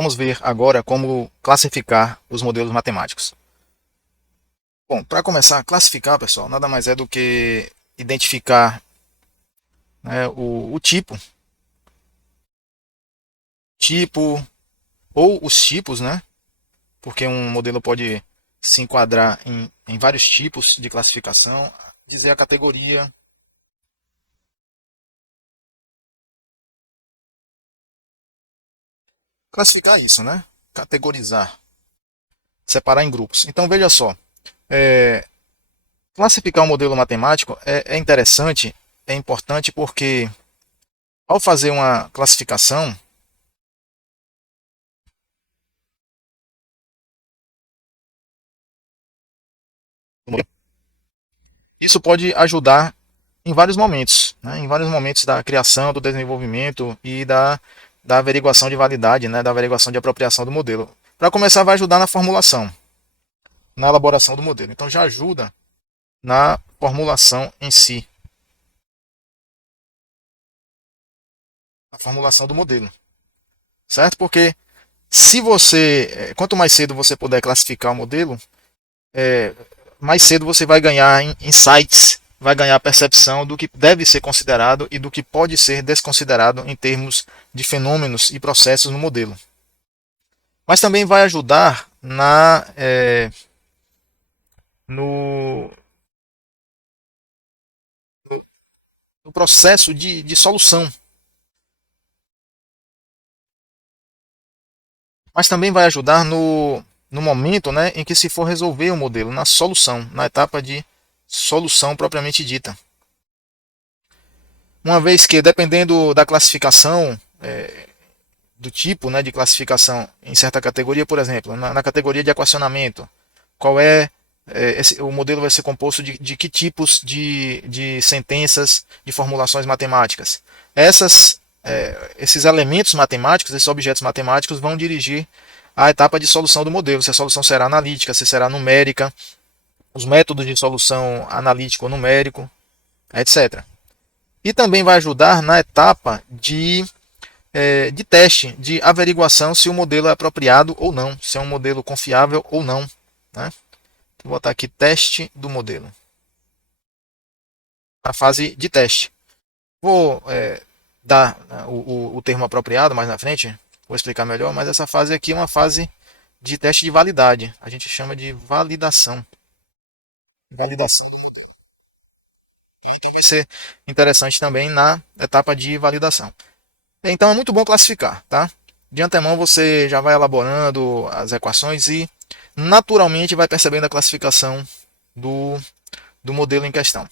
Vamos ver agora como classificar os modelos matemáticos. Bom, para começar, classificar, pessoal, nada mais é do que identificar, né, o tipo ou os tipos, né? Porque um modelo pode se enquadrar em vários tipos de classificação, dizer a categoria, classificar isso, né? Categorizar, separar em grupos. Então veja só, é, classificar um modelo matemático é interessante, é importante porque ao fazer uma classificação, isso pode ajudar em vários momentos, né? Em vários momentos da criação, do desenvolvimento e da averiguação de validade, né? Da averiguação de apropriação do modelo. Para começar, vai ajudar na formulação, na elaboração do modelo. Então já ajuda na formulação em si, a formulação do modelo, certo? Porque se você, quanto mais cedo você puder classificar o modelo, é, mais cedo você vai ganhar insights, vai ganhar percepção do que deve ser considerado e do que pode ser desconsiderado em termos de fenômenos e processos no modelo. Mas também vai ajudar no, no, no processo de solução. Mas também vai ajudar no momento, né, em que se for resolver o modelo, na solução, na etapa de solução propriamente dita. Uma vez que, dependendo da classificação, do tipo, né, de classificação em certa categoria, por exemplo, na categoria de equacionamento, qual o modelo vai ser composto de que tipos de sentenças, de formulações matemáticas. Esses elementos matemáticos, esses objetos matemáticos vão dirigir a etapa de solução do modelo, se a solução será analítica, se será numérica, os métodos de solução analítico ou numérico, etc. E também vai ajudar na etapa de teste, de averiguação se o modelo é apropriado ou não, se é um modelo confiável ou não. Né? Vou botar aqui teste do modelo. A fase de teste. Vou dar o termo apropriado mais na frente, vou explicar melhor, mas essa fase aqui é uma fase de teste de validade. A gente chama de validação. Validação do modelo. Tá? Então vai ser interessante também na etapa de validação. Então é muito bom classificar. Tá? De antemão você já vai elaborando as equações e naturalmente vai percebendo a classificação do modelo em questão.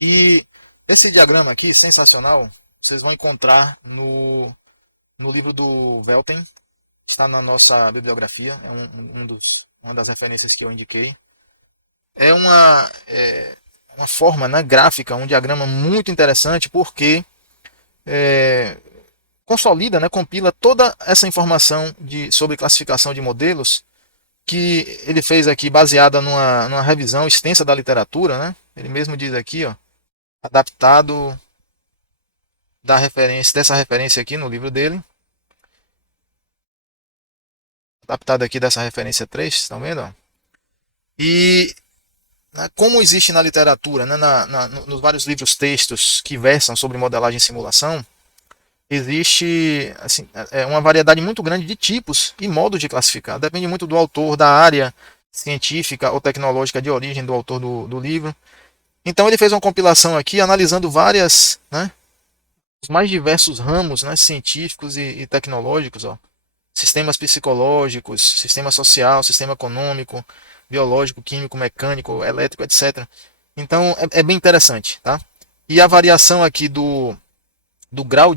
E esse diagrama aqui, sensacional, vocês vão encontrar no livro do Velten, está na nossa bibliografia, é uma das referências que eu indiquei. Uma forma, né, gráfica, um diagrama muito interessante, porque consolida, né, compila toda essa informação sobre classificação de modelos que ele fez aqui baseada numa revisão extensa da literatura, né? Ele mesmo diz aqui, ó, adaptado dessa referência aqui no livro dele, adaptado aqui dessa referência 3, estão vendo? Ó? E né, como existe na literatura, né, nos vários livros textos que versam sobre modelagem e simulação, existe assim, uma variedade muito grande de tipos e modos de classificar. Depende muito do autor, da área científica ou tecnológica de origem do autor do livro. Então ele fez uma compilação aqui analisando né, os mais diversos ramos, né, científicos e tecnológicos, ó. Sistemas psicológicos, sistema social, sistema econômico, biológico, químico, mecânico, elétrico, etc. Então é bem interessante. Tá? E a variação aqui do grau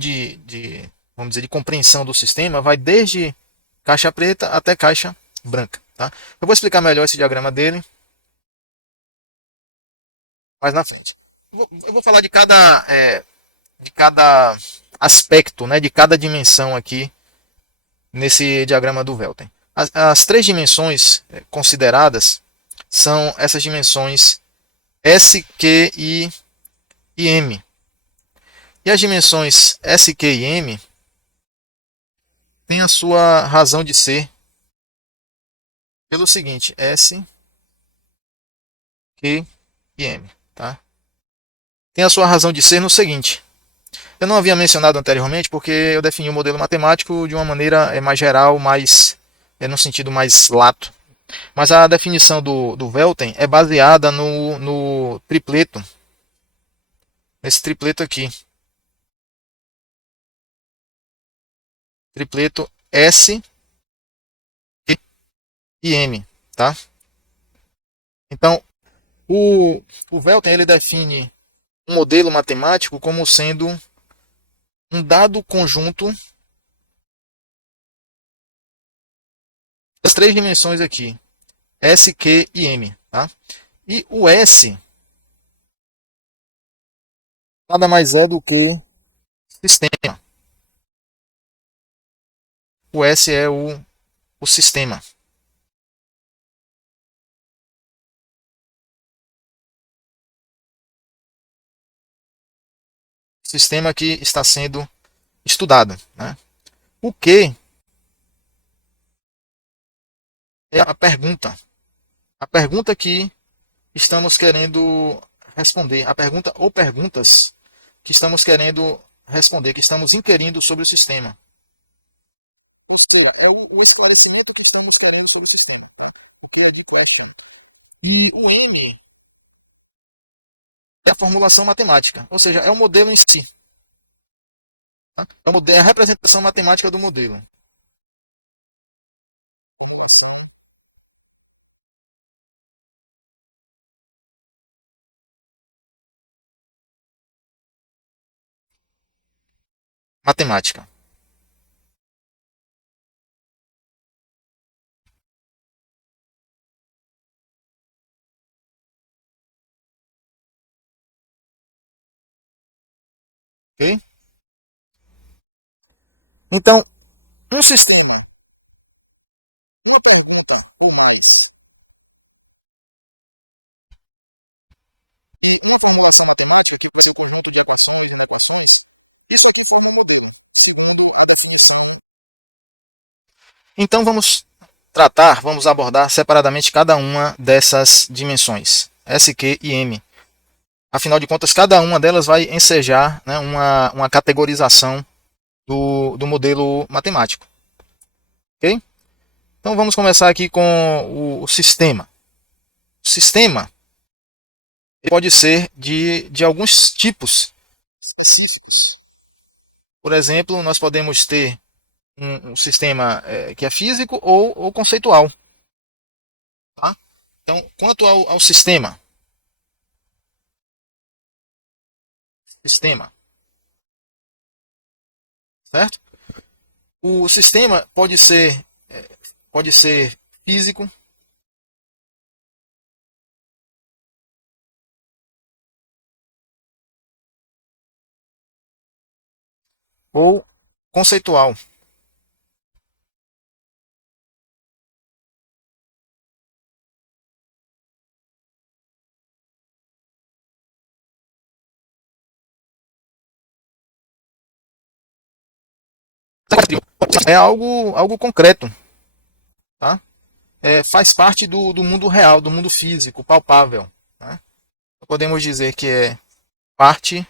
vamos dizer, de compreensão do sistema vai desde caixa preta até caixa branca. Tá? Eu vou explicar melhor esse diagrama dele mais na frente. Eu vou falar de cada aspecto, né, de cada dimensão aqui nesse diagrama do Velten. As três dimensões consideradas são essas dimensões S, Q e M. E as dimensões S, Q e M tem a sua razão de ser pelo seguinte: S, Q e M. Tá? Tem a sua razão de ser no seguinte. Eu não havia mencionado anteriormente porque eu defini o modelo matemático de uma maneira mais geral, mais no sentido mais lato. Mas a definição do Velten é baseada no tripleto, nesse tripleto aqui. Tripleto S, Q e M. Tá? Então, o Velten ele define um modelo matemático como sendo um dado conjunto das três dimensões aqui, S, Q e M. Tá? E o S nada mais é do que sistema. O S é o sistema. Sistema que está sendo estudado. Né? O Q é a pergunta. A pergunta que estamos querendo responder. A pergunta ou perguntas que estamos querendo responder, que estamos inquirindo sobre o sistema. Ou seja, é o esclarecimento que estamos querendo sobre o sistema. Tá? O que é de question. E o M é a formulação matemática, ou seja, é o modelo em si. Tá? É a representação matemática do modelo. Formulação matemática. Ok? Então, um sistema, uma pergunta ou mais, e uma formulação matemática, que vai ser o conjunto de equações e inequações, isso aqui forma um modelo, segundo a definição. Então, vamos abordar separadamente cada uma dessas dimensões, S, Q e M. Afinal de contas, cada uma delas vai ensejar, né, uma categorização do modelo matemático. Ok? Então vamos começar aqui com o sistema. O sistema pode ser de alguns tipos específicos. Por exemplo, nós podemos ter um sistema que é físico ou conceitual. Tá? Então, quanto ao sistema, certo? O sistema pode ser físico, ou conceitual. É algo concreto, tá? Faz parte do mundo real, do mundo físico, palpável. Né? Podemos dizer que é parte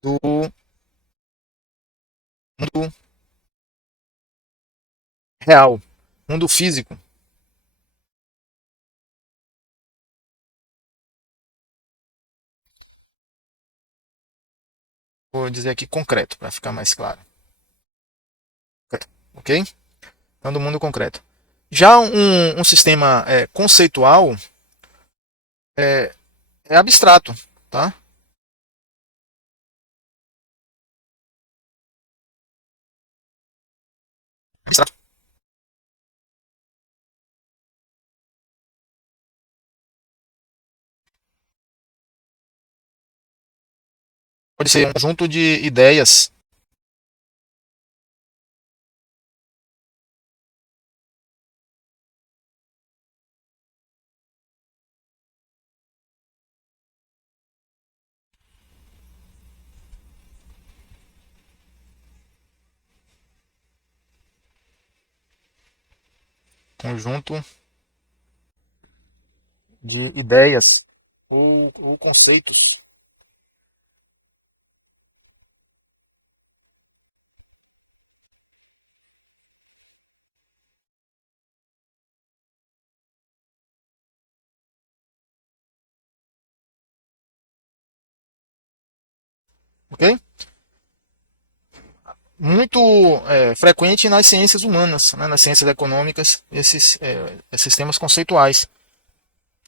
do mundo real, mundo físico. Vou dizer aqui concreto, para ficar mais claro. Ok? Então, do mundo concreto. Já um sistema conceitual é, é abstrato, tá? É abstrato. Pode ser um conjunto de ideias. conjunto de ideias ou conceitos. Ok? Muito frequente nas ciências humanas, né, nas ciências econômicas, esses sistemas conceituais,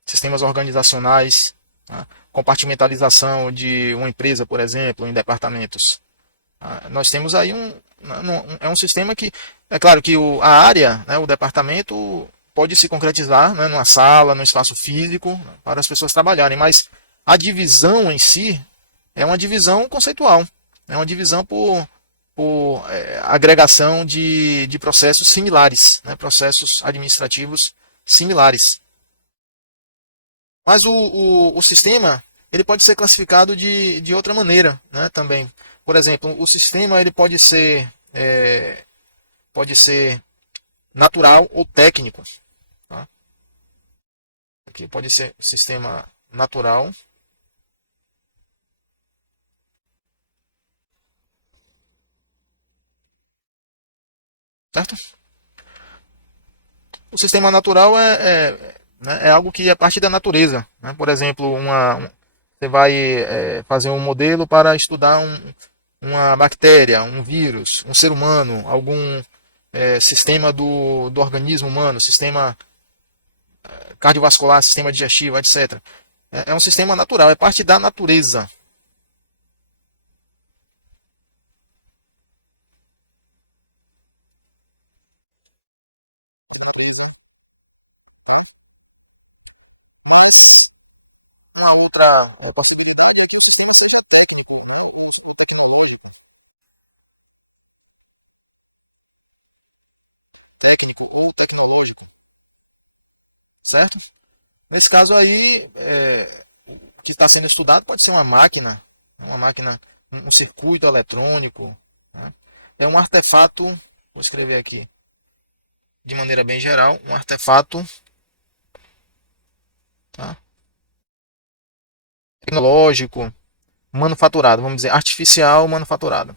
sistemas organizacionais, né, compartimentalização de uma empresa, por exemplo, em departamentos. Nós temos aí é um sistema que, é claro que a área, né, o departamento, pode se concretizar, né, numa sala, num espaço físico, né, para as pessoas trabalharem, mas a divisão em si é uma divisão conceitual, é uma divisão por agregação de processos similares, né, processos administrativos similares. Mas o sistema ele pode ser classificado de outra maneira, né, também. Por exemplo, o sistema ele pode ser natural ou técnico. Tá? Aqui pode ser sistema natural, certo? O sistema natural né, é algo que é parte da natureza. Né? Por exemplo, você vai fazer um modelo para estudar uma bactéria, um vírus, um ser humano, algum sistema do organismo humano, sistema cardiovascular, sistema digestivo, etc. É um sistema natural, é parte da natureza. Parte da natureza, tá? Mas uma outra possibilidade é que o sistema seja técnico, né, ou tecnológico. Técnico ou tecnológico, certo? Nesse caso aí, o que está sendo estudado pode ser uma máquina, um circuito eletrônico, né? É um artefato, vou escrever aqui de maneira bem geral, um artefato, tá? Tecnológico, manufaturado, vamos dizer, artificial manufaturado.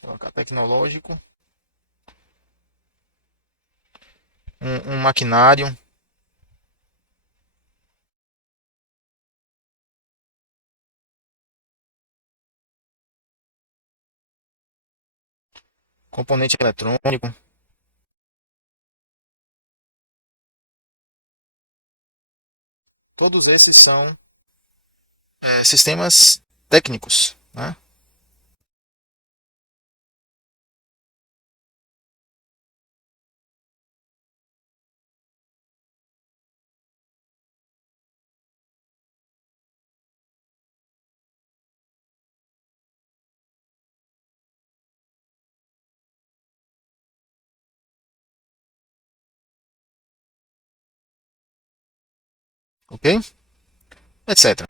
Vou colocar tecnológico, um maquinário, componente eletrônico. Todos esses são sistemas técnicos, né? Ok? Etc.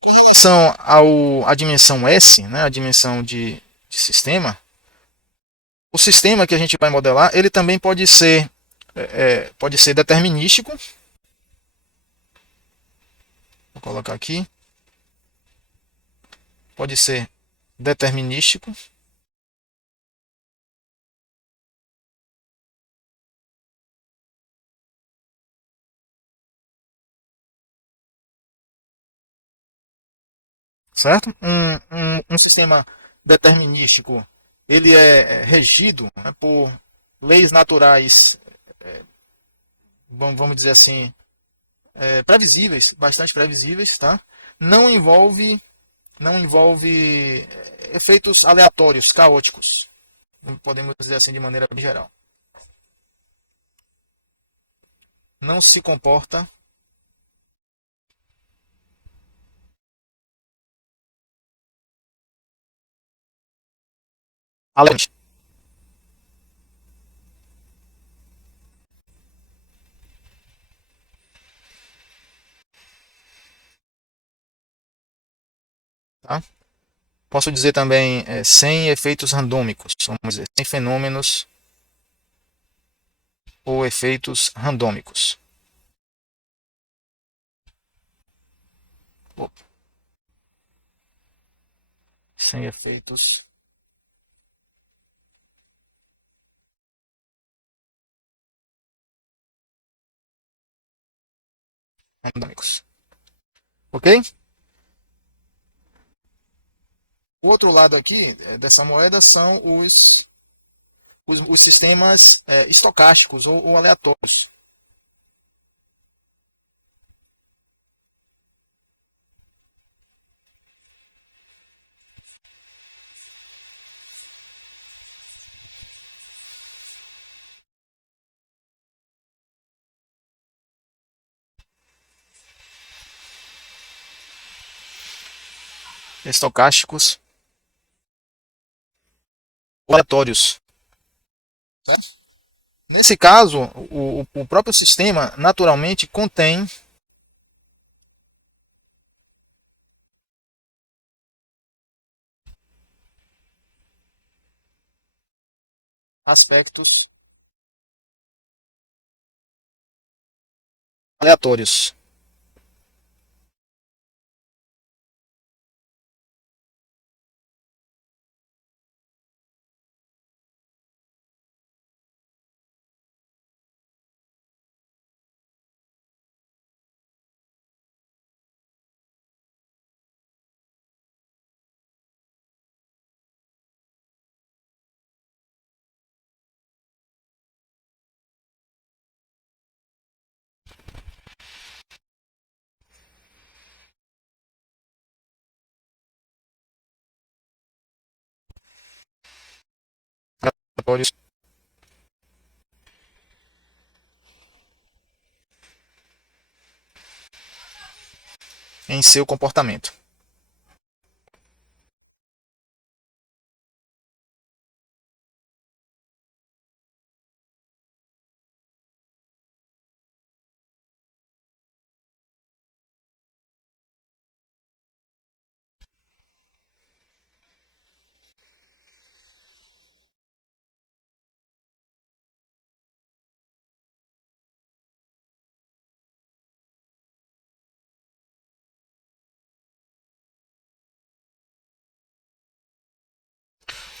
Com relação à dimensão S, né, a dimensão de sistema, o sistema que a gente vai modelar, ele também pode ser determinístico. Vou colocar aqui. Pode ser determinístico, certo? Um sistema determinístico, ele é regido, né, por leis naturais, vamos dizer assim, previsíveis, bastante previsíveis, tá? Não envolve, não envolve efeitos aleatórios, caóticos, podemos dizer assim de maneira bem geral. Não se comporta aleatoriamente. Tá? Posso dizer também sem efeitos randômicos, vamos dizer, sem fenômenos ou efeitos randômicos. Opa, sem efeitos randômicos. Ok? O outro lado aqui dessa moeda são os sistemas estocásticos ou aleatórios. Estocásticos ou aleatórios. Certo? Nesse caso, o próprio sistema naturalmente contém aspectos aleatórios. Aleatórios em seu comportamento.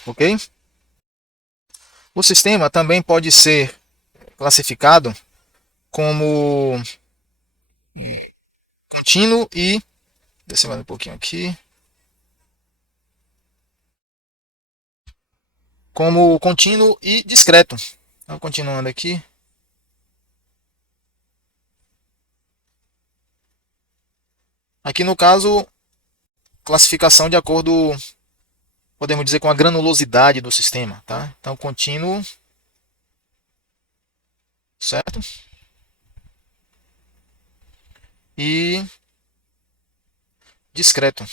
Ok? O sistema também pode ser classificado como contínuo e. Deixa eu mais um pouquinho aqui. Como contínuo e discreto. Então, continuando aqui. Aqui no caso, classificação de acordo, podemos dizer, com a granulosidade do sistema. Tá? Então, contínuo, certo? E discreto,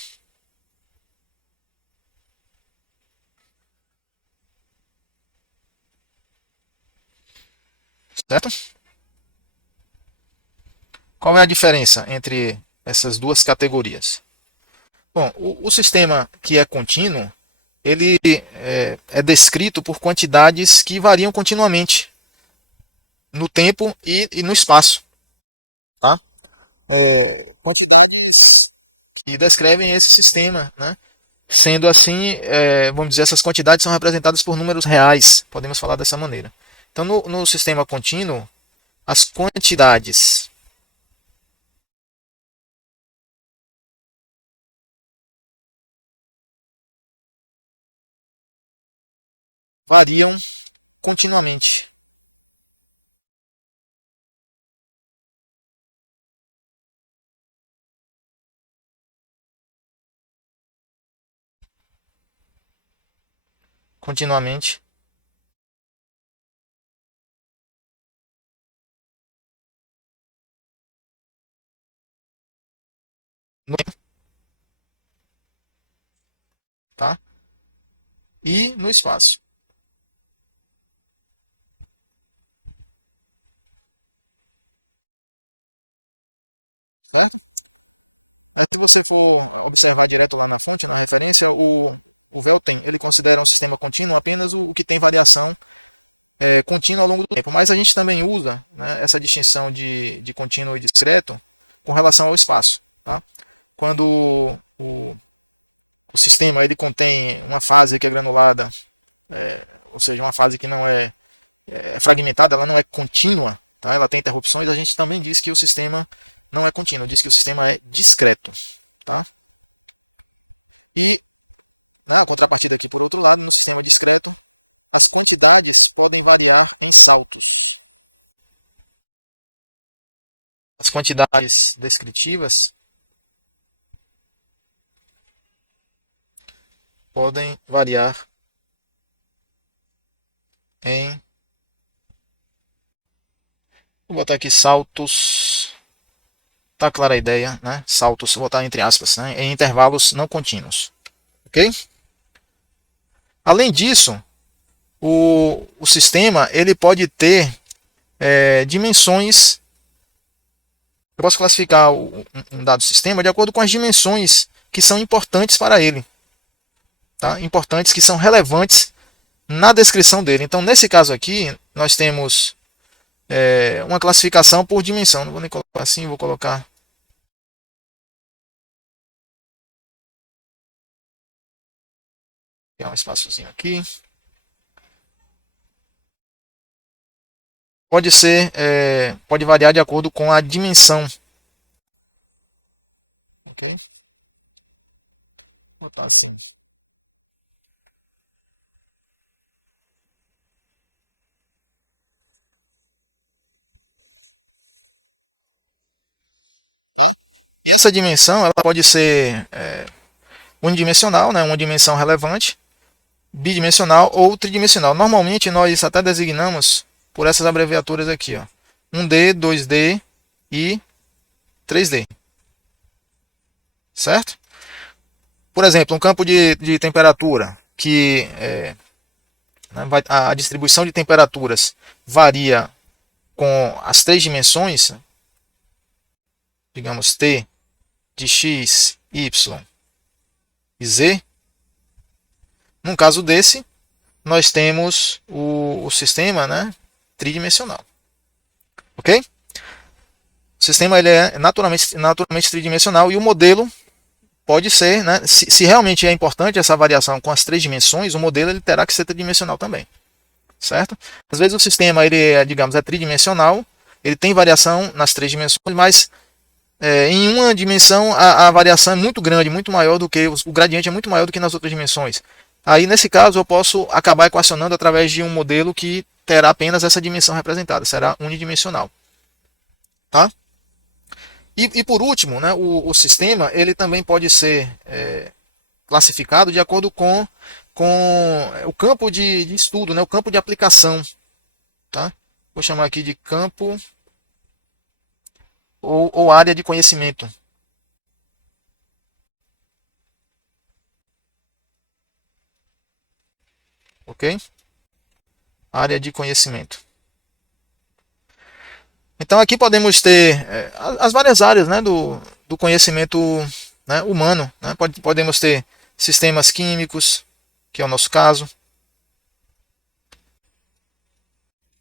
certo? Qual é a diferença entre essas duas categorias? Bom, o sistema que é contínuo, ele é descrito por quantidades que variam continuamente no tempo e no espaço. Tá? Quantidades que descrevem esse sistema, né? Sendo assim, vamos dizer, essas quantidades são representadas por números reais, podemos falar dessa maneira. Então, no sistema contínuo, as quantidades variam continuamente. Continuamente. No, tá? E no espaço. Certo? Se você for observar direto lá na fonte, na referência, o Velten ele considera um sistema contínuo apenas o que tem variação contínua ao longo do tempo. Mas a gente também usa, né, essa distinção de contínuo e discreto com relação ao espaço. Tá? Quando o sistema ele contém uma fase que é granulada, ou seja, uma fase que não é fragmentada, ela não é contínua, tá? Ela tem interrupções, a gente também diz que o sistema não é contínuo, diz que o sistema é discreto. Tá? E na contrapartida aqui, por outro lado, no sistema discreto, as quantidades podem variar em saltos. As quantidades descritivas podem variar em... Vou botar aqui saltos. Tá clara a ideia, né? Saltos, vou botar entre aspas, né? Em intervalos não contínuos. Ok? Além disso, o sistema ele pode ter dimensões. Eu posso classificar um dado sistema de acordo com as dimensões que são importantes para ele. Tá? Importantes, que são relevantes na descrição dele. Então, nesse caso aqui, nós temos uma classificação por dimensão. Não vou nem colocar assim, vou colocar... Criar um espaçozinho aqui. Pode ser, pode variar de acordo com a dimensão. Ok? Vou botar assim. Tá? E essa dimensão ela pode ser unidimensional, né? Uma dimensão relevante, bidimensional ou tridimensional. Normalmente nós até designamos por essas abreviaturas aqui, ó, 1D, 2D e 3D. Certo? Por exemplo, um campo de temperatura que a distribuição de temperaturas varia com as três dimensões, digamos T de X, Y e Z. Num caso desse, nós temos o sistema, né, tridimensional. Ok? O sistema ele é naturalmente tridimensional e o modelo pode ser, né, se realmente é importante essa variação com as três dimensões, o modelo ele terá que ser tridimensional também. Certo? Às vezes o sistema ele é, digamos, tridimensional, ele tem variação nas três dimensões, mas em uma dimensão a variação é muito grande, muito maior do que o gradiente é muito maior do que nas outras dimensões. Aí nesse caso eu posso acabar equacionando através de um modelo que terá apenas essa dimensão representada, será unidimensional. Tá? E por último, né, o sistema ele também pode ser classificado de acordo com o campo de estudo, né, o campo de aplicação. Tá? Vou chamar aqui de campo ou área de conhecimento. Ok? Área de conhecimento. Então aqui podemos ter as várias áreas, né, do conhecimento, né, humano. Né? Podemos ter sistemas químicos, que é o nosso caso.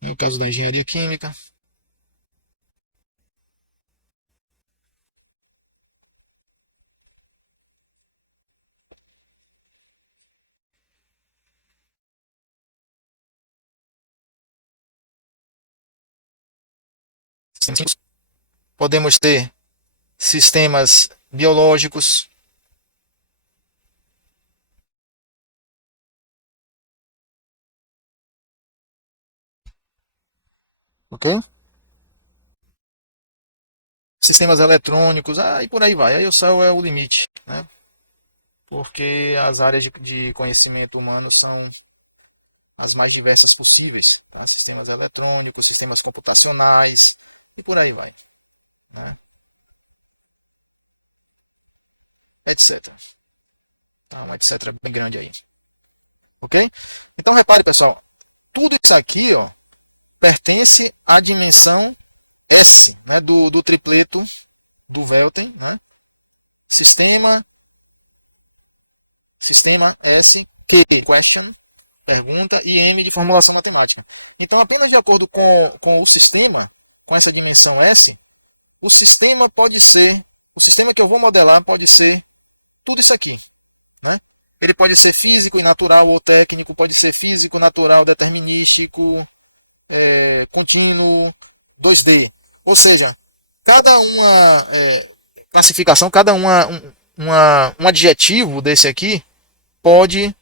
É o caso da engenharia química. Podemos ter sistemas biológicos. Ok? Sistemas eletrônicos, e por aí vai. Aí o céu é o limite, né? Porque as áreas de conhecimento humano são as mais diversas possíveis. Tá? Sistemas eletrônicos, sistemas computacionais e por aí vai. Né? Etc. Tá? Um etc bem grande aí. Ok? Então repare, pessoal, tudo isso aqui ó, pertence à dimensão S, né, do tripleto do Velten, né? sistema, sistema S, Q, question, pergunta, e M de formulação matemática. Então, apenas de acordo com o sistema, com essa dimensão S, o sistema pode ser, o sistema que eu vou modelar pode ser tudo isso aqui, né? Ele pode ser físico e natural ou técnico, pode ser físico, natural, determinístico, contínuo, 2D. Ou seja, cada uma classificação, cada um adjetivo desse aqui pode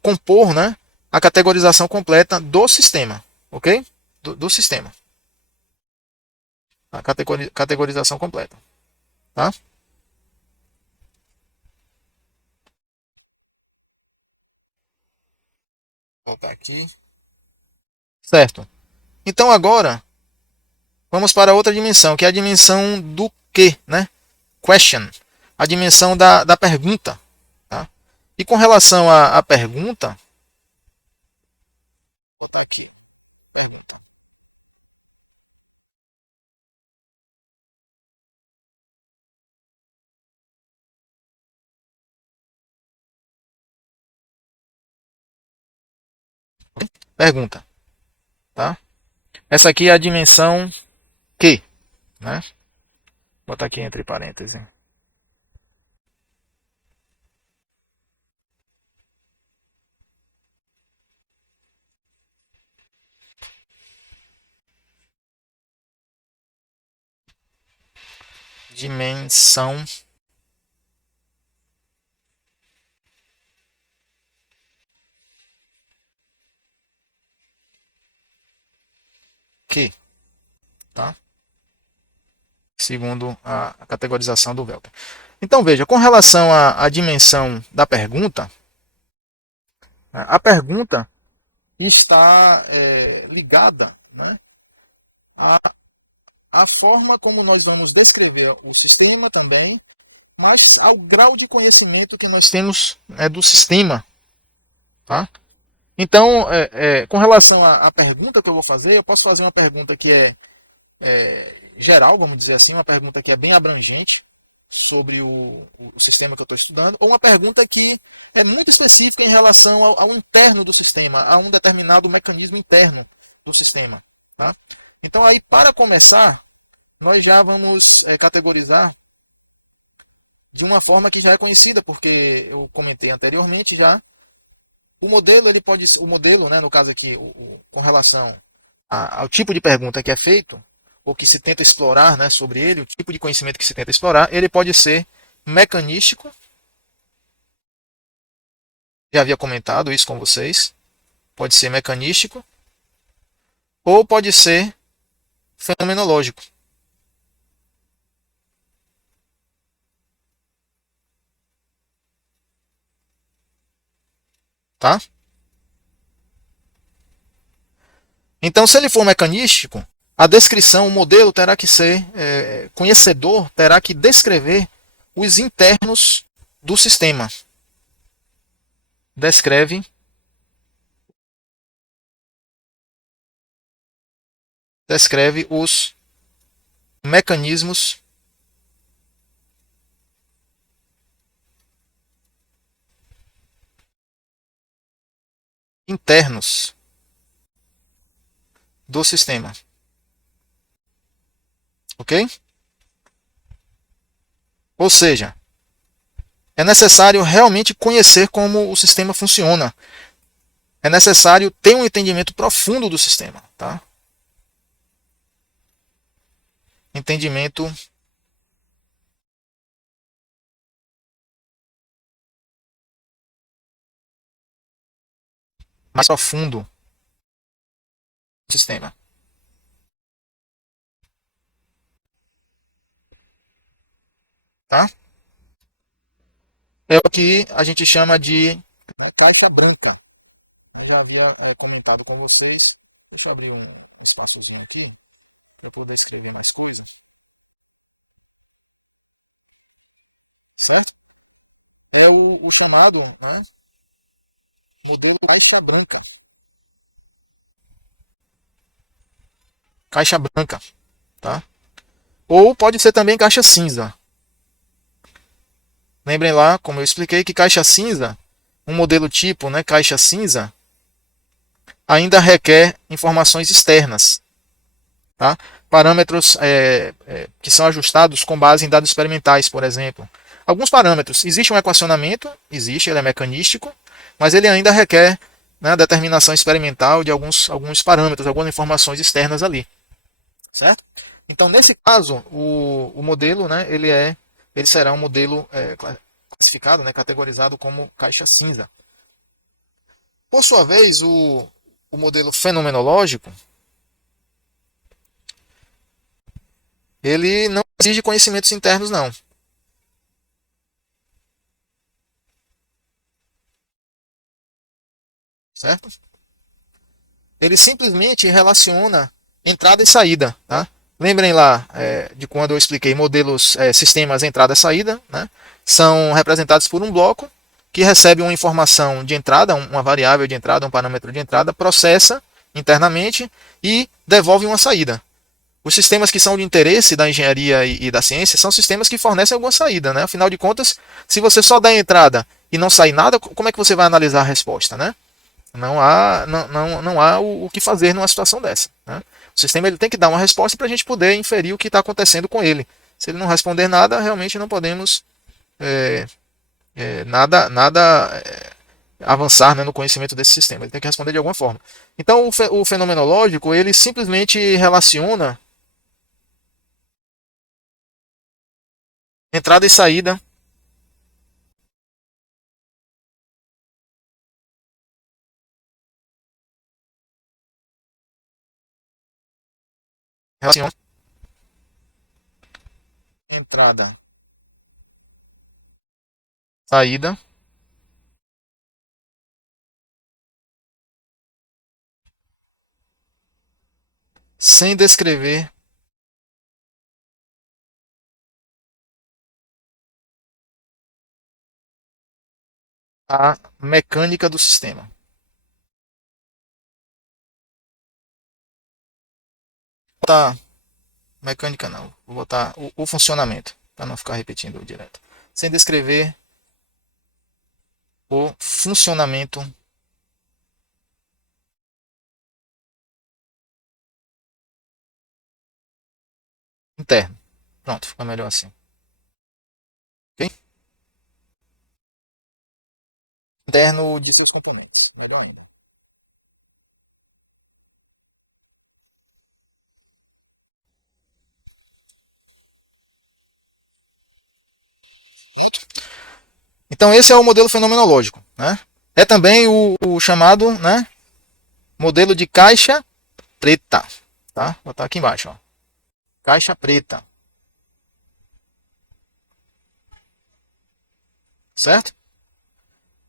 compor, né, a categorização completa do sistema, ok? Do sistema. A categorização completa, tá? Vou voltar aqui. Certo. Então agora vamos para outra dimensão, que é a dimensão do que, né? Question. A dimensão da pergunta. Tá? E com relação à pergunta, vou botar aqui. Pergunta. Pergunta. Tá? Essa aqui é a dimensão que, né? Vou botar aqui entre parênteses. Dimensão que, tá? Segundo a categorização do Velter. Então veja, com relação à dimensão da pergunta, né, a pergunta está ligada, né, à forma como nós vamos descrever o sistema também, mas ao grau de conhecimento que nós temos do sistema. Tá? Então, com relação à pergunta que eu vou fazer, eu posso fazer uma pergunta que é geral, vamos dizer assim, uma pergunta que é bem abrangente sobre o sistema que eu estou estudando, ou uma pergunta que é muito específica em relação ao interno do sistema, a um determinado mecanismo interno do sistema. Tá? Então, aí, para começar, nós já vamos categorizar de uma forma que já é conhecida, porque eu comentei anteriormente já. O modelo, ele pode, o modelo, né, no caso aqui, com relação ao tipo de pergunta que é feito, ou que se tenta explorar, né, sobre ele, o tipo de conhecimento que se tenta explorar, ele pode ser mecanístico. Já havia comentado isso com vocês. Pode ser mecanístico. Ou pode ser fenomenológico. Tá? Então, se ele for mecanístico, a descrição, o modelo terá que ser conhecedor, terá que descrever os internos do sistema. Descreve os mecanismos internos do sistema. Ok? Ou seja, é necessário realmente conhecer como o sistema funciona. É necessário ter um entendimento profundo do sistema. Tá? Entendimento mais profundo do sistema. Tá? É o que a gente chama de, né, caixa branca. Eu já havia comentado com vocês. Deixa eu abrir um espaçozinho aqui para eu poder escrever mais coisa. Certo? É o chamado, né, modelo caixa branca. Caixa branca. Tá? Ou pode ser também caixa cinza. Lembrem lá, como eu expliquei, que caixa cinza, um modelo tipo, né, caixa cinza, ainda requer informações externas, tá? Parâmetros que são ajustados com base em dados experimentais, por exemplo. Alguns parâmetros. Existe um equacionamento, existe, ele é mecanístico, mas ele ainda requer, né, a determinação experimental de alguns parâmetros, algumas informações externas ali. Certo? Então, nesse caso, o modelo, né, ele será um modelo classificado, né, categorizado como caixa cinza. Por sua vez, o modelo fenomenológico, ele não exige conhecimentos internos, não. Certo? Ele simplesmente relaciona entrada e saída. Tá? Lembrem lá de quando eu expliquei modelos, sistemas entrada e saída, né? São representados por um bloco que recebe uma informação de entrada, uma variável de entrada, um parâmetro de entrada, processa internamente e devolve uma saída. Os sistemas que são de interesse da engenharia e da ciência são sistemas que fornecem alguma saída. Né? Afinal de contas, se você só dá entrada e não sai nada, como é que você vai analisar a resposta? Né? Não há o que fazer numa situação dessa. Né? O sistema ele tem que dar uma resposta para a gente poder inferir o que está acontecendo com ele. Se ele não responder nada, realmente não podemos avançar, né, no conhecimento desse sistema. Ele tem que responder de alguma forma. Então, o fenomenológico ele simplesmente relaciona entrada e saída. Relaciona entrada, saída, sem descrever a mecânica do sistema. Tá, mecânica não, vou botar o funcionamento, para não ficar repetindo direto. Sem descrever o funcionamento interno. Pronto, fica melhor assim. Ok? Interno de seus componentes, melhor ainda. Pronto? Então esse é o modelo fenomenológico. Né? É também o chamado, né, modelo de caixa preta. Tá? Vou botar aqui embaixo. Ó. Caixa preta. Certo?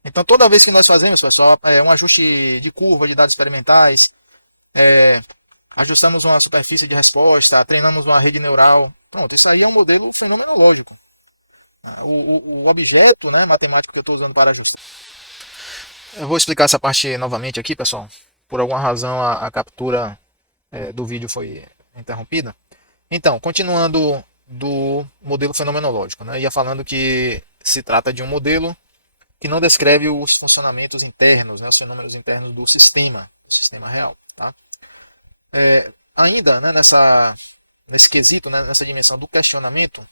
Então toda vez que nós fazemos, pessoal, um ajuste de curva de dados experimentais, é, ajustamos uma superfície de resposta, treinamos uma rede neural, pronto, isso aí é um modelo fenomenológico. O objeto, né, matemático que eu estou usando para ajustar. Eu vou explicar essa parte novamente aqui, pessoal. Por alguma razão a captura do vídeo foi interrompida. Então, continuando do modelo fenomenológico, né, ia falando que se trata de um modelo que não descreve os funcionamentos internos, né, os fenômenos internos do sistema real. Tá? Ainda, né, nesse quesito, né, nessa dimensão do questionamento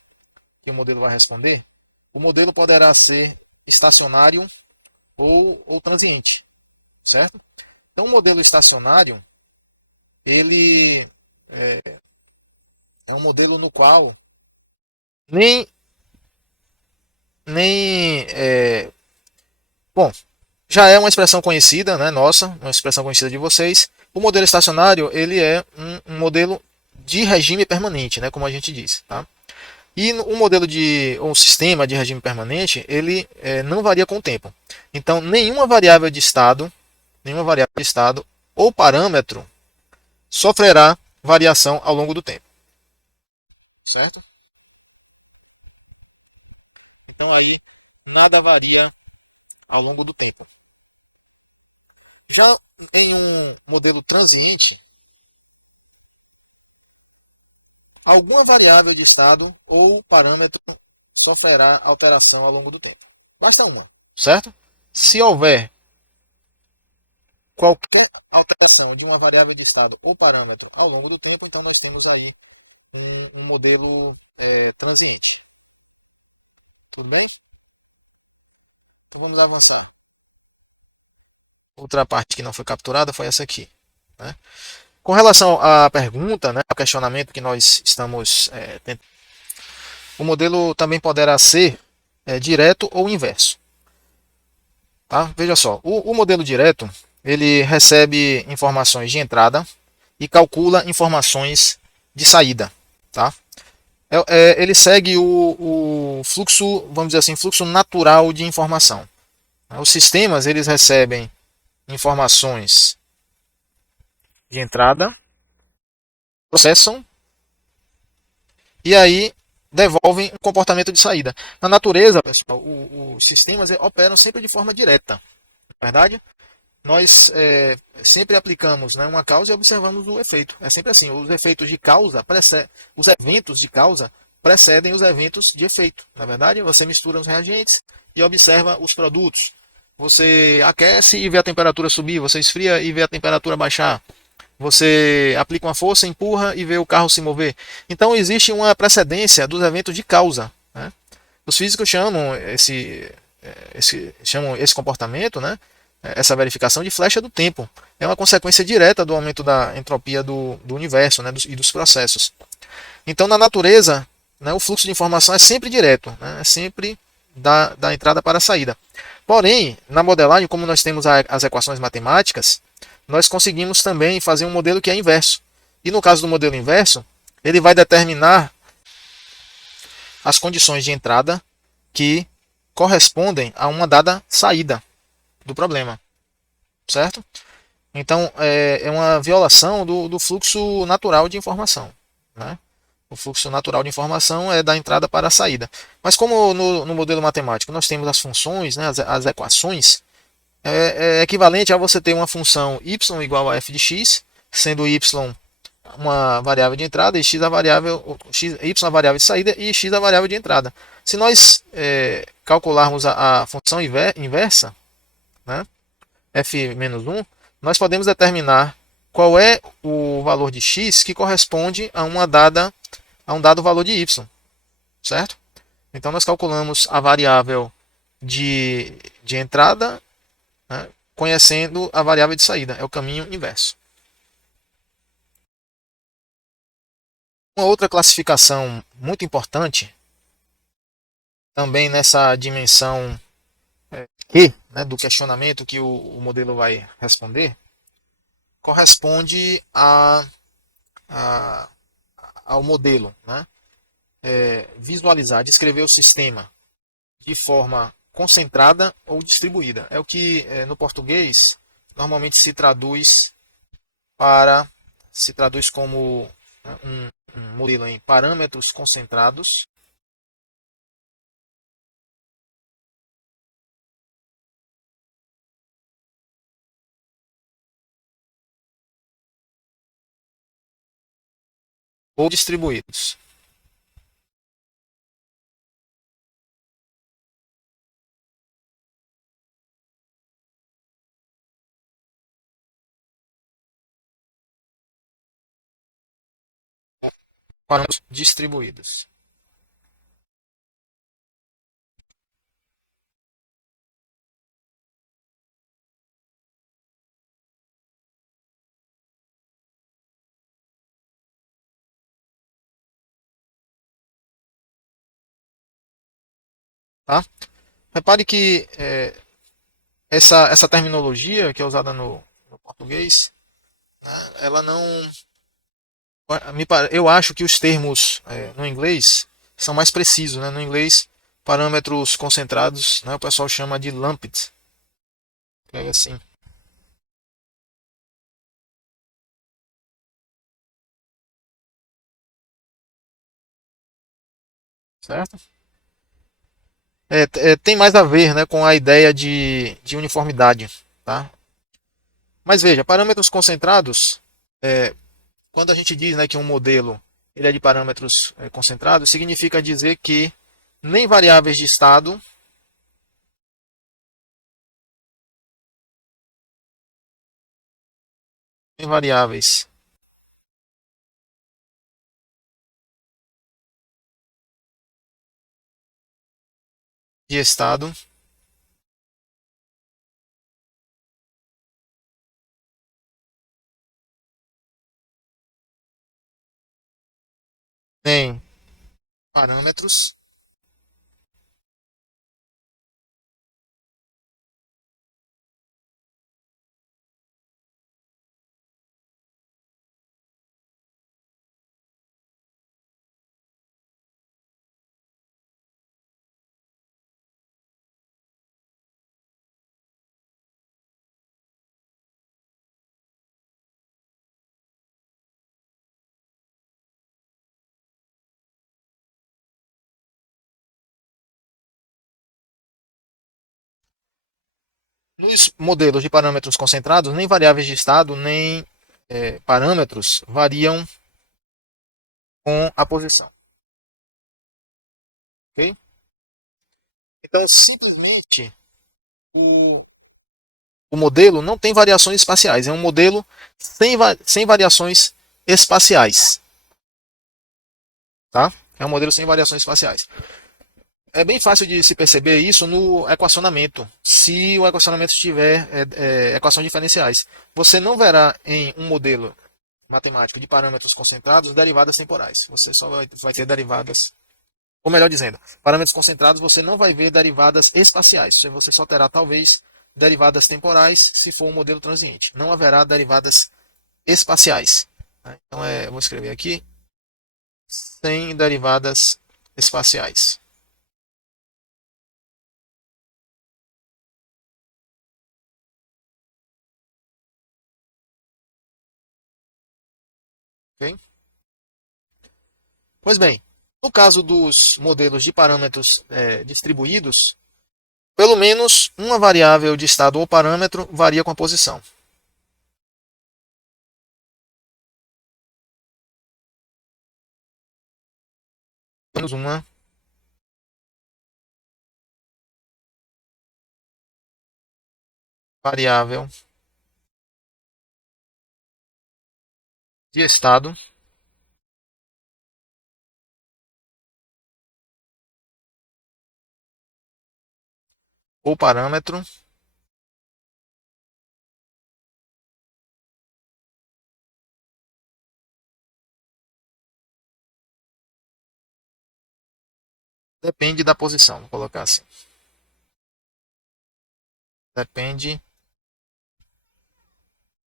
que o modelo vai responder, o modelo poderá ser estacionário ou transiente, certo? Então, o modelo estacionário ele é um modelo no qual nem nem bom, já é uma expressão conhecida, né, nossa, uma expressão conhecida de vocês. O modelo estacionário ele é um modelo de regime permanente, né, como a gente diz, tá? E o modelo um sistema de regime permanente, ele não varia com o tempo. Então, nenhuma variável de estado ou parâmetro sofrerá variação ao longo do tempo, certo? Então aí nada varia ao longo do tempo. Já em um modelo transiente, alguma variável de estado ou parâmetro sofrerá alteração ao longo do tempo. Basta uma, certo? Se houver qualquer alteração de uma variável de estado ou parâmetro ao longo do tempo, então nós temos aí um modelo transiente. Tudo bem? Então vamos avançar. Outra parte que não foi capturada foi essa aqui, né? Com relação à pergunta, né, ao questionamento que nós estamos tentando, o modelo também poderá ser direto ou inverso. Tá? Veja só, o modelo direto ele recebe informações de entrada e calcula informações de saída. Tá? Ele segue o fluxo, vamos dizer assim, fluxo natural de informação. Os sistemas eles recebem informações de entrada, processam e aí devolvem um comportamento de saída. Na natureza, pessoal, os sistemas operam sempre de forma direta. Na verdade, nós sempre aplicamos, né, uma causa e observamos o efeito. É sempre assim. Os efeitos de causa, os eventos de causa precedem os eventos de efeito. Na verdade, você mistura os reagentes e observa os produtos. Você aquece e vê a temperatura subir. Você esfria e vê a temperatura baixar. Você aplica uma força, empurra e vê o carro se mover. Então existe uma precedência dos eventos de causa, né? Os físicos chamam esse comportamento, né, essa verificação de flecha do tempo. É uma consequência direta do aumento da entropia do universo, né, e dos processos. Então na natureza, né, o fluxo de informação é sempre direto, né, é sempre da entrada para a saída. Porém, na modelagem, como nós temos as equações matemáticas, nós conseguimos também fazer um modelo que é inverso. E no caso do modelo inverso, ele vai determinar as condições de entrada que correspondem a uma dada saída do problema. Certo? Então, é uma violação do fluxo natural de informação. Né? O fluxo natural de informação é da entrada para a saída. Mas como no modelo matemático nós temos as funções, né, as equações, é equivalente a você ter uma função y igual a f de x, sendo y uma variável de entrada e x a variável, y a variável de saída e x a variável de entrada. Se nós calcularmos a função inversa, né, f menos 1, nós podemos determinar qual é o valor de x que corresponde a um dado valor de y, certo? Então nós calculamos a variável de entrada, né, conhecendo a variável de saída. É o caminho inverso. Uma outra classificação muito importante, também nessa dimensão Q, né, do questionamento que o modelo vai responder, corresponde ao modelo, né, visualizar, descrever o sistema de forma concentrada ou distribuída. É o que no português normalmente se traduz como, né, um modelo em parâmetros concentrados ou distribuídos. Ou parâmetros distribuídos. Tá? Repare que essa terminologia que é usada no português, né, ela não. Eu acho que os termos no inglês são mais precisos. Né? No inglês, parâmetros concentrados, né, o pessoal chama de lumped. Escreve assim. Certo? Tem mais a ver, né, com a ideia de uniformidade. Tá? Mas veja, parâmetros concentrados, quando a gente diz, né, que um modelo ele é de parâmetros concentrados, significa dizer que nem variáveis de estado, nem variáveis de estado, nem parâmetros nos modelos de parâmetros concentrados, nem variáveis de estado, nem parâmetros variam com a posição. Ok? Então, simplesmente, o, o modelo não tem variações espaciais. É um modelo sem variações espaciais. Tá? É um modelo sem variações espaciais. É bem fácil de se perceber isso no equacionamento. Se o equacionamento tiver equações diferenciais, você não verá em um modelo matemático de parâmetros concentrados derivadas temporais. Você só vai ter derivadas, ou melhor dizendo, parâmetros concentrados você não vai ver derivadas espaciais. Você só terá talvez derivadas temporais se for um modelo transiente. Não haverá derivadas espaciais. Então eu vou escrever aqui sem derivadas espaciais. Ok? Pois bem, no caso dos modelos de parâmetros distribuídos, pelo menos uma variável de estado ou parâmetro varia com a posição. Menos uma variável de estado ou parâmetro depende da posição. Vou colocar assim. Depende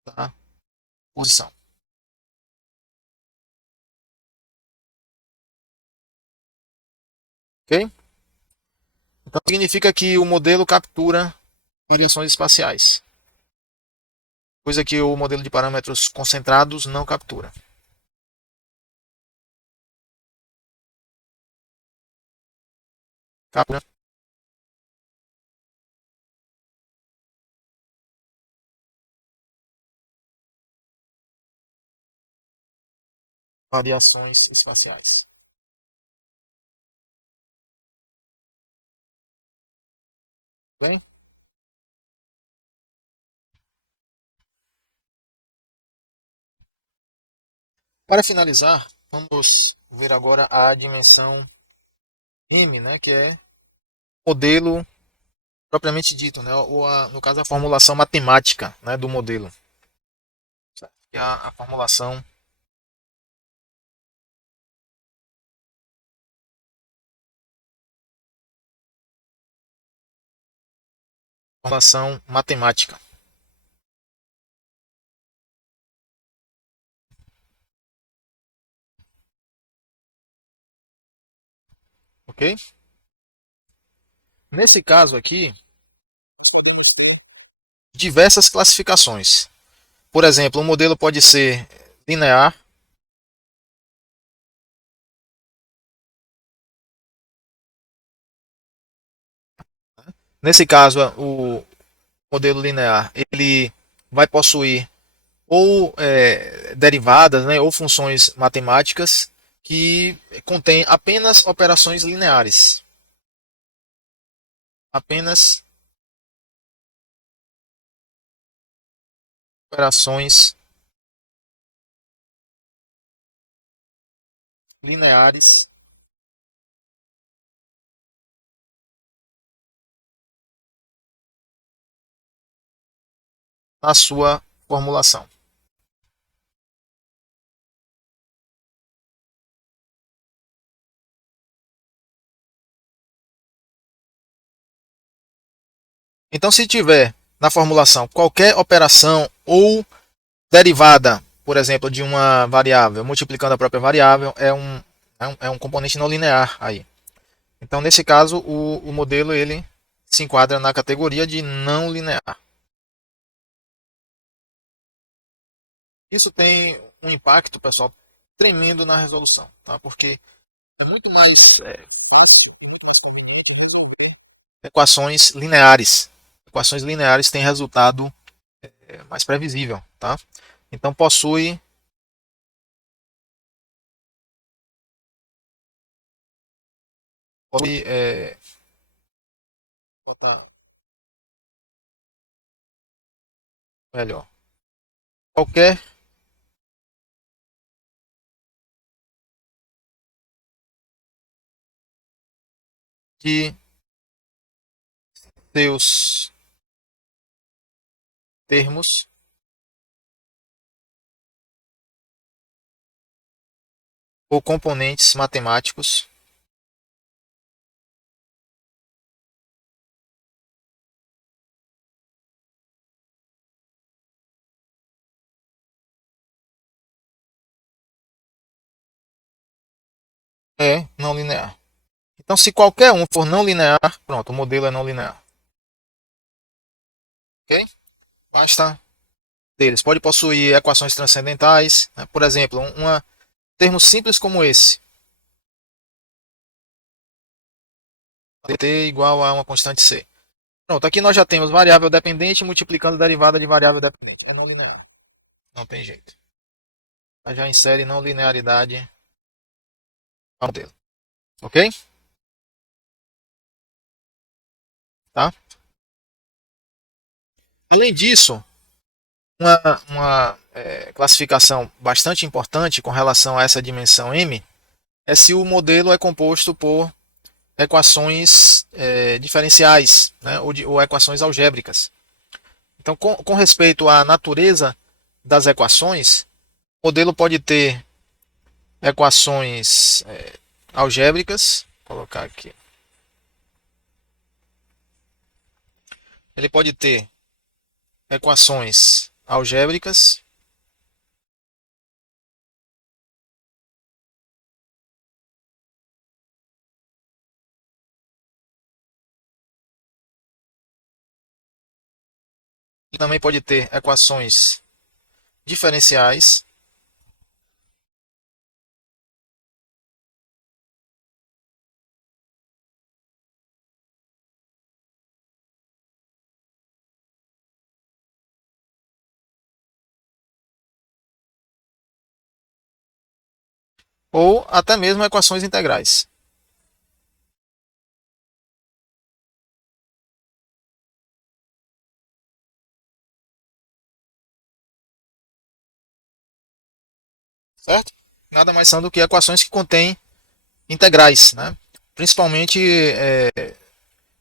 da posição. Ok? Então significa que o modelo captura variações espaciais, coisa que o modelo de parâmetros concentrados não captura. Captura variações espaciais. Bem? Para finalizar, vamos ver agora a dimensão M, né, que é modelo propriamente dito, né, ou no caso a formulação matemática, né, do modelo. Que é a formulação matemática. Ok? Nesse caso aqui, nós podemos ter diversas classificações. Por exemplo, um modelo pode ser linear, nesse caso, o modelo linear ele vai possuir ou derivadas, né, ou funções matemáticas que contêm apenas operações lineares. apenas operações lineares na sua formulação. Então, se tiver na formulação qualquer operação ou derivada, por exemplo, de uma variável multiplicando a própria variável, é um componente não linear aí. Então, nesse caso, o modelo ele se enquadra na categoria de não linear. Isso tem um impacto, pessoal, tremendo na resolução, tá? Porque é muito mais fácil e muito mais conveniente resolver equações lineares. Equações lineares têm resultado mais previsível, tá? Então possui botar melhor. Qualquer de seus termos ou componentes matemáticos é não linear. Então, se qualquer um for não linear, pronto, o modelo é não linear. Ok? Basta deles. Pode possuir equações transcendentais, né? Por exemplo, termo simples como esse. T igual a uma constante C. Pronto, aqui nós já temos variável dependente multiplicando a derivada de variável dependente. É não linear. Não tem jeito. Já insere não linearidade ao modelo. Ok? Tá? Além disso, uma classificação bastante importante com relação a essa dimensão M é se o modelo é composto por equações diferenciais, né, ou equações algébricas. Então, com respeito à natureza das equações, o modelo pode ter equações algébricas, vou colocar aqui. Ele pode ter equações algébricas e também pode ter equações diferenciais ou até mesmo equações integrais. Certo? Nada mais são do que equações que contêm integrais, né? Principalmente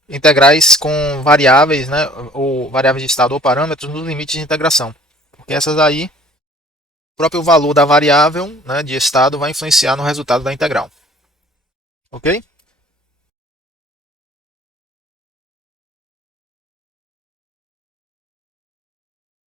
integrais com variáveis, né? Ou variáveis de estado ou parâmetros nos limites de integração. Porque essas aí, o próprio valor da variável, né, de estado vai influenciar no resultado da integral. Ok?